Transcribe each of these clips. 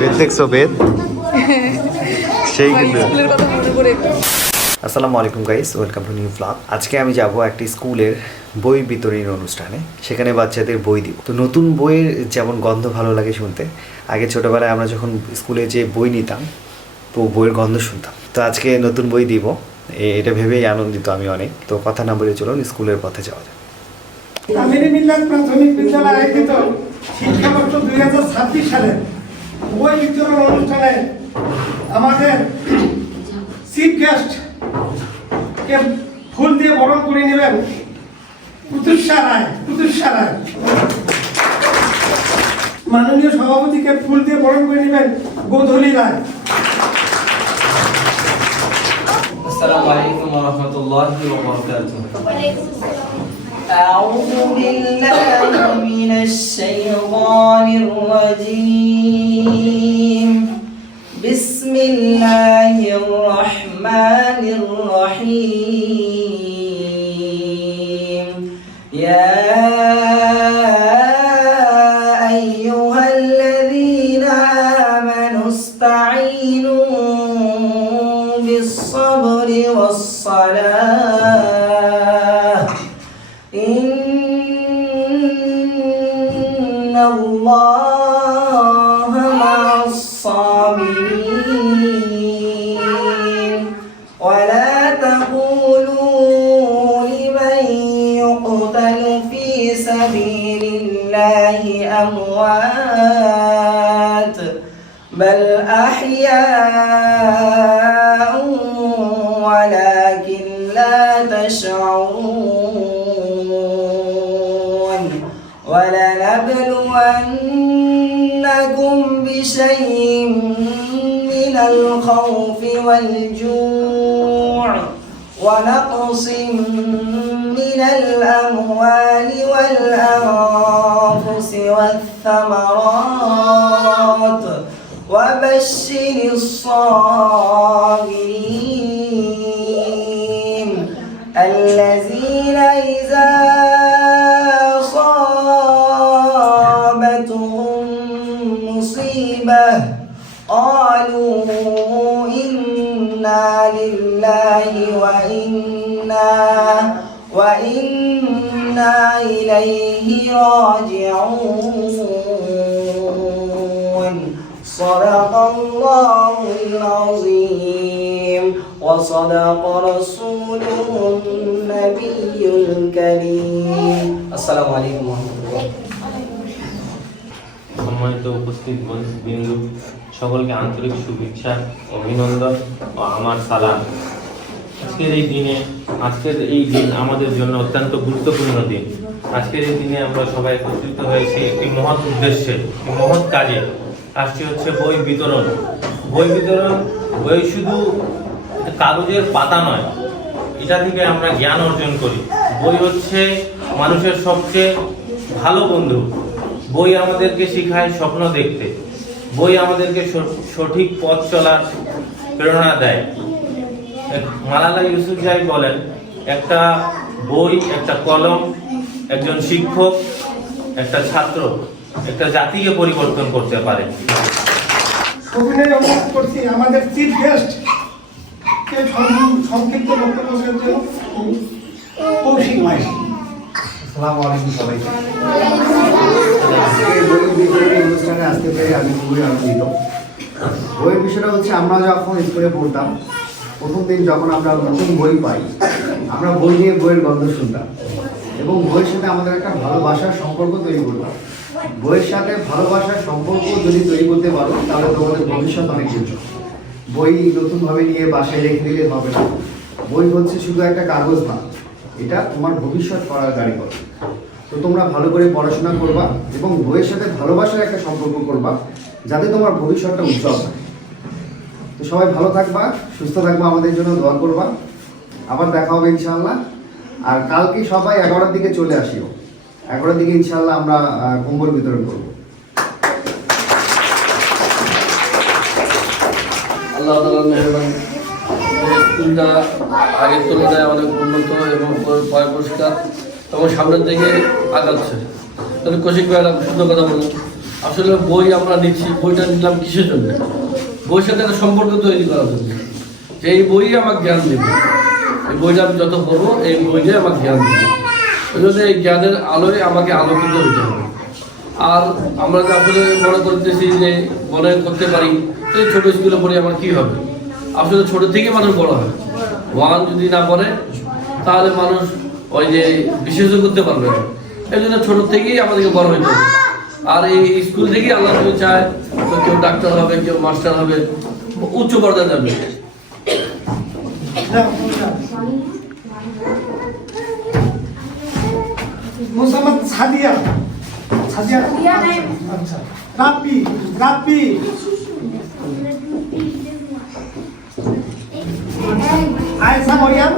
বেদ দেখছো বেদ সেই কিন্তু স্কুলের কথা মনে করে আসসালামু আলাইকুম guys, welcome to new blog. আজকে আমি যাব একটি স্কুলের বই বিতরণী অনুষ্ঠানে। সেখানে বাচ্চাদের বই দিব। তো নতুন বইয়ের যেমন গন্ধ ভালো লাগে শুনতে, আগে ছোটোবেলায় আমরা যখন স্কুলে যে বই নিতাম তো বইয়ের গন্ধ শুনতাম। তো আজকে নতুন বই দিব, এটা ভেবেই আনন্দিত আমি অনেক। তো কথা না বলে চলুন স্কুলের পথে যাওয়া যায়। আমিরি মিল্লাত প্রাথমিক বিদ্যালয় আয়োজিত শিক্ষাবর্ষ 2026 সালে বই বিতরণ অনুষ্ঠানে আমাদের চিফ গেস্ট কে ফুল দিয়ে বরণ করে নেবেন প্রত্যুষা রায়। মাননীয় সভাপতিকে ফুল দিয়ে বরণ করে নেবেন গোধূলি রায়। السلام عليكم ورحمة الله وبركاته. أعوذ بالله من الشيطان الرجيم. بسم الله الرحمن الرحيم. يا أيها الذين آمنوا استعينوا بالصبر والصلاة إن الله مع الصابرين ولا تقولوا لمن يقتل في سبيل الله أموات بل أحياء ولكن لا تشعرون ولنبلونكم بشيء من الخوف والجوع ونقص من الأموال والأنفس والثمرات وبشر الصابرين الذين إذا أصابتهم مصيبة قالوا إنا لله وإنا إليه راجعون صدق الله العظيم وصدق رسوله النبي الكريم السلام عليكم ورحمة الله। সম্মানিত উপস্থিত বিন্দু সকলকে আন্তরিক শুভেচ্ছা, অভিনন্দন ও আমার সালাম। আজকের এই দিন আমাদের জন্য অত্যন্ত গুরুত্বপূর্ণ দিন। আজকের এই দিনে আমরা সবাই একত্রিত হয়েছি একটি মহৎ উদ্দেশ্যে, একটি মহৎ কাজে। কাজটি হচ্ছে বই বিতরণ। বই শুধু কাগজের পাতা নয়, এটা থেকে আমরা জ্ঞান অর্জন করি। বই হচ্ছে মানুষের সবচেয়ে ভালো বন্ধু। বই আমাদেরকে শেখায় স্বপ্ন দেখতে। বই আমাদেরকে সঠিক পথ চলার প্রেরণা দেয়। মালালা ইউসুফজাই বলেন, একটা বই, একটা কলম, একজন শিক্ষক, একটা ছাত্র একটা জাতিকে পরিবর্তন করতে পারে। অভিনয় অনুরোধ করছি আমাদের চিফ গেস্ট কে সংক্ষিপ্ত বক্তব্য দেওয়ার জন্য কৌশিক ভাই। আসসালামু আলাইকুম সবাইকে। আজকে বই বিতরণী অনুষ্ঠানে আসতে পেরে আমি খুবই আনন্দিত। বইয়ের বিষয়টা হচ্ছে, আমরা যখন স্কুলে পড়তাম প্রথম দিন যখন আমরা নতুন বই পাই, আমরা বই নিয়ে বইয়ের গন্ধ শুনতাম এবং বইয়ের সাথে আমাদের একটা ভালোবাসার সম্পর্ক তৈরি করতাম। বইয়ের সাথে ভালোবাসার সম্পর্ক যদি তৈরি করতে পারো তাহলে তোমাদের ভবিষ্যৎ অনেক উজ্জ্বল। বই নতুনভাবে নিয়ে বাসায় রেখে দিলে হবে না। বই হচ্ছে শুধু একটা কাগজ না, এটা তোমার ভবিষ্যৎ করার কারিগর। তো তোমরা ভালো করে পড়াশোনা করবা এবং বইয়ের সাথে ভালোবাসার একটা সম্পর্ক করবা, যাতে তোমার ভবিষ্যৎটা উজ্জ্বল হয়। তো সবাই ভালো থাকবা, সুস্থ থাকবা, আমাদের জন্য দোয়া করবা। আবার দেখা হবে ইনশাআল্লাহ। আর কালকে সবাই 11টার দিকে চলে আসিও। 11টার দিকে ইনশাআল্লাহ আমরা কম্বল বিতরণ করব। আল্লাহ তাআলার মেহেরবানি, স্কুলটা আগের তুলনায় অনেক উন্নত এবং পরিষ্কার এবং সামনের দিকে আগাচ্ছে। তাহলে কৌশিক ভাই একটা সুন্দর কথা বলুন। আসলে বই আমরা নিচ্ছি, বইটা নিলাম কিসের জন্য? বইয়ের সাথে একটা সম্পর্ক তৈরি করার জন্য, যে এই বই আমাকে জ্ঞান দেবে, এই বইটা আমি যত পড়বো এই বইটাই আমাকে জ্ঞান দেবে। ওই জন্য এই জ্ঞানের আলোয় আমাকে আলোকিত হতে হবে। আর আমরা যে আসলে মনে করতেছি যে মনে করতে পারি এই ছোটো স্কুলে পড়ে আমার কী হবে, আসলে ছোটো থেকে মানুষ বড় হয়। ওয়ান যদি না পড়ে তাহলে মানুষ ওই যে বিশেষ করতে পারবে না। এই জন্য ছোটো থেকেই আমাদেরকে বড় হইতে হবে। আর এই স্কুল থেকেই আল্লাহ যদি চায় তো কেউ ডাক্তার হবে, কেউ মাস্টার হবে, উচ্চ পর্যায়ে যাবে। মোসাম্মদ সাদিয়া সাদিয়া আচ্ছা রাব্বি রাব্বি আয়েশা মরিয়াম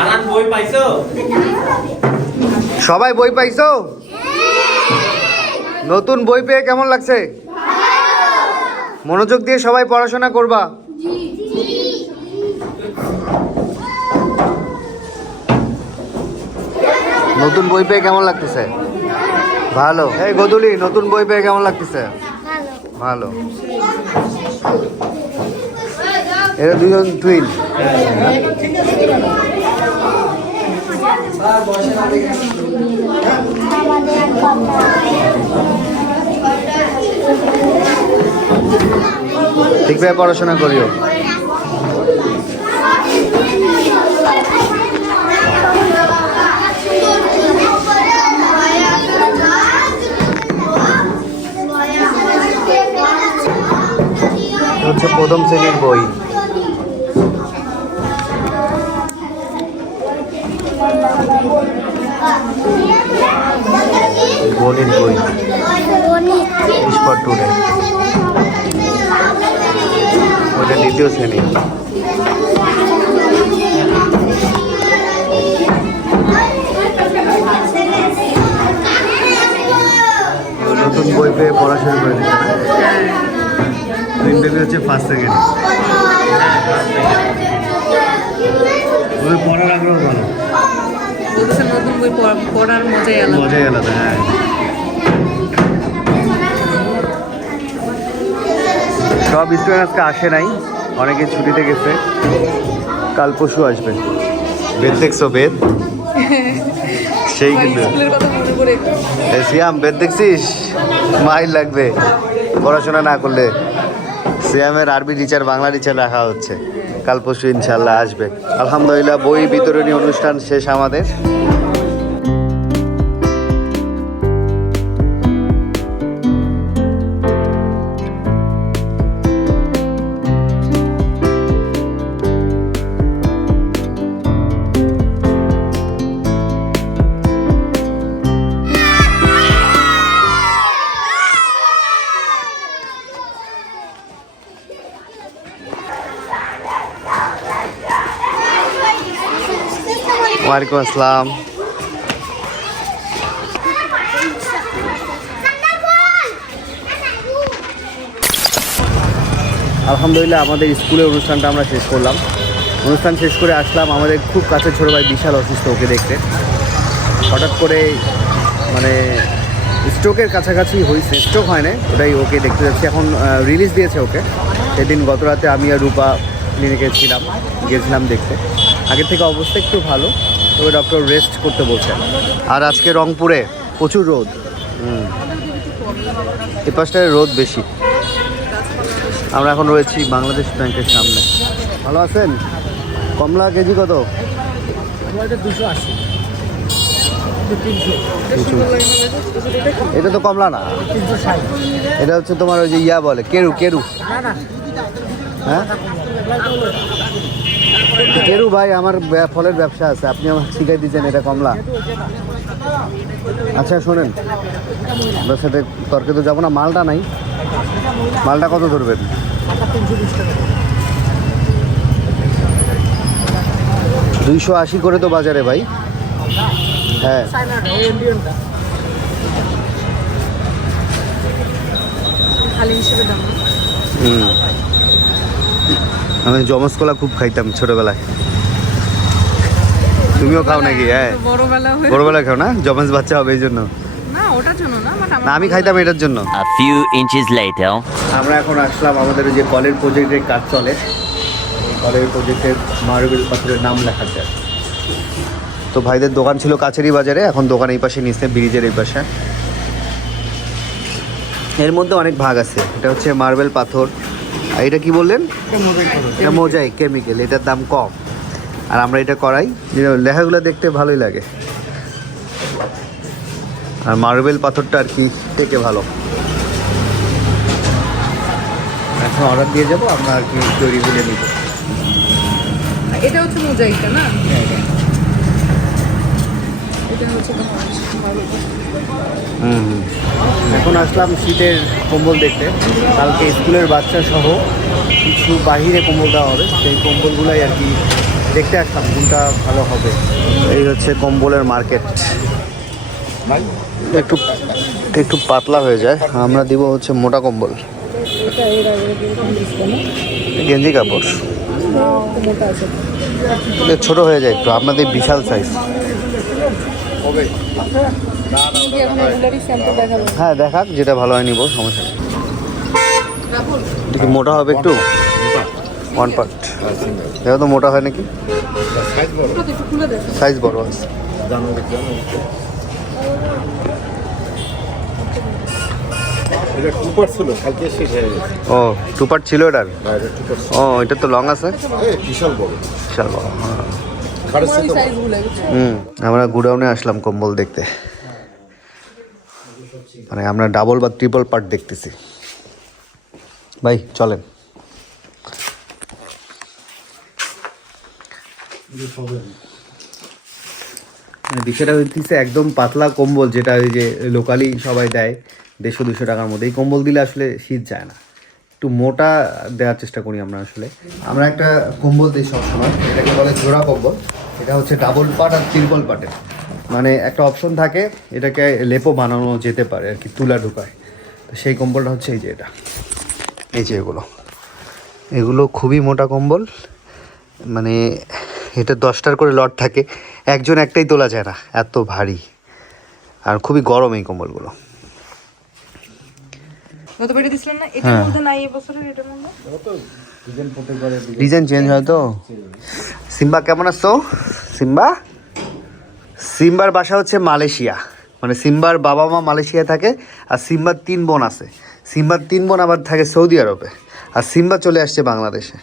আনান বই পাইছো? সবাই বই পাইছো? নতুন বই পেয়ে কেমন লাগছে? মনোযোগ দিয়ে সবাই পড়াশোনা করবা। নতুন বই পেয়ে কেমন লাগতেছে? ভালো। এই গদুলি, নতুন বই পেয়ে কেমন লাগতেছে? ভালো। এরা দুজন টুইন। ঠিকভাবে পড়াশোনা করিও। হচ্ছে প্রথম শ্রেণীর বই। গণিত বই ফর টুডে, ওটা দ্বিতীয় শ্রেণী। নতুন বই পেয়ে পড়া শুরু করে দিচ্ছে। ইন্টারভিউ হচ্ছে ফার্স্ট সেকেন্ড। ওদের পড়ার আগ্রহ ভালো, বলতেছে নতুন বই পড়ার মজাই আলাদা। মজাই আলাদা। হ্যাঁ, সব স্টুডেন্ট আজকে আসে নাই, অনেকে ছুটিতে গেছে, কাল পরশু আসবে। বেদ দেখছো? বেদ সেই কিন্তু স্কুলের কথা মনে করে সিয়াম, বেদ দেখছিস? মাইল লাগবে পড়াশোনা না করলে। সিয়ামের আরবি টিচার, বাংলা টিচার রাখা হচ্ছে, কাল পরশু ইনশাল্লাহ আসবে। আলহামদুলিল্লাহ বই বিতরণী অনুষ্ঠান শেষ আমাদের। ওয়ালাইকুম আসসালাম। আলহামদুলিল্লাহ আমাদের স্কুলের অনুষ্ঠানটা আমরা শেষ করলাম। অনুষ্ঠান শেষ করে আসলাম, আমাদের খুব কাছে ছোটো ভাই বিশাল অসুস্থ, ওকে দেখতে। হঠাৎ করে মানে স্ট্রোকের কাছাকাছি হয়েছে, স্ট্রোক হয় না, ওটাই ওকে দেখতে যাচ্ছি। এখন রিলিজ দিয়েছে ওকে। সেদিন গত রাতে আমি আর রূপা ক্লিনিকে গেছিলাম দেখতে। আগের থেকে অবস্থা একটু ভালো, তবে ডক্টর রেস্ট করতে বলছেন। আর আজকে রংপুরে প্রচুর রোদ, এ পাশটায় রোদ বেশি। আমরা এখন রয়েছি বাংলাদেশ ব্যাংকের সামনে। ভালো আছেন? কমলা কেজি কত? এটা তো কমলা না, এটা হচ্ছে তোমার ওই যে ইয়া বলে কেরু। কেরু, হ্যাঁ কেরু ভাই, আমার ফলের ব্যবসা আছে, আপনি আমাকে শিখাই দিচ্ছেন এটা কমলা। আচ্ছা শোনেন, আপনার সাথে তর্কে তো যাবো না, মালটা নাই, মালটা কত ধরবেন? 280 করে তো বাজারে ভাই। হ্যাঁ খালি হিসেবে দাম না। আমি জমস কলা খুব খাইতাম ছোটবেলায়। তুমিও খাও নাকি? হ্যাঁ, বড়বেলা খাও না, জমস বাচ্চা হবে এই জন্য না, ওটার জন্য না, বাট না, আমি খাইতাম এটার জন্য। A few inches later. আমরা এখন আসলাম আমাদের যে কলের প্রজেক্টের কাজ চলে, কলের প্রজেক্টের মার্বেল পাথরের নাম লেখা যায়। তো ভাইদের দোকান ছিল কাছেরই বাজারে, এখন দোকান এই পাশে নিচ্ছে, ব্রিজের এই পাশে। এর মধ্যে অনেক ভাগ আছে। এটা হচ্ছে মার্বেল পাথর, আর এটা কি বললেন? এটা মোজাইক কেমিক্যাল, এটার দাম কম। আর আমরা এটা করাই, লেখাগুলো দেখতে ভালোই লাগে। আর মার্বেল পাথরটা আর কি থেকে ভালো। এখন অর্ডার দিয়ে যাবো, আমরা আর কি তৈরি করে নিব। এটা হচ্ছে মোজাইকটা না, এটা হচ্ছে এখন আসলাম শীতের কম্বল দেখতে। কালকে স্কুলের বাচ্চা সহ কিছু বাহিরে কম্বল দেওয়া হবে, সেই কম্বলগুলাই আর কি দেখতে আসলাম কোনটা ভালো হবে। এই হচ্ছে কম্বলের মার্কেট, একটু একটু পাতলা হয়ে যায়। আমরা দিব হচ্ছে মোটা কম্বল, গেঞ্জি কাপড় ছোট হয়ে যায় একটু, আপনাদের বিশাল সাইজ। হ্যাঁ দেখাক, যেটা ভালো হয় নিব, সমস্যা নেই। এটা কি মোটা হবে একটু? 1 পার্ট দেখা তো মোটা হয় নাকি? সাইজ বড় আছে। ও 2 পার্ট ছিল এটার? ও এটা তো লং আছে, বিশাল বড়। আমরা গুডাউনে আসলাম কম্বল দেখতে, মানে আমরা ডাবল বা ট্রিপল পার্ট দেখতেছি। ভাই চলেন। বিষয়টা হচ্ছে একদম পাতলা কম্বল, যেটা ওই যে লোকালি সবাই দেয় 150-200 টাকার মধ্যে। এই কম্বল দিলে আসলে শীত যায় না, একটু মোটা দেওয়ার চেষ্টা করি আমরা। আসলে আমরা একটা কম্বল দিই সবসময়, এটাকে বলে জোড়া কম্বল। এটা হচ্ছে ডাবল পার্ট আর ট্রিপল পার্টের, মানে একটা অপশন থাকে, এটাকে লেপও বানানো যেতে পারে আর কি, তুলা ঢুকায়। তো সেই কম্বলটা হচ্ছে এই যে এটা, এই যে এগুলো খুবই মোটা কম্বল, মানে এটা 10টার করে লট থাকে, একজন একটাই তোলা যায় না, এত ভারী আর খুবই গরম এই কম্বলগুলো। ডিজাইন চেঞ্জ হয় তো। সিম্বা কেমন আছো? সিম্বার বাসা হচ্ছে মালয়েশিয়া, মানে সিম্বার বাবা মা মালয়েশিয়া থাকে, আর সিম্বার 3 বোন আছে। সিম্বার 3 বোন আবার থাকে সৌদি আরবে, আর সিম্বা চলে আসছে বাংলাদেশে।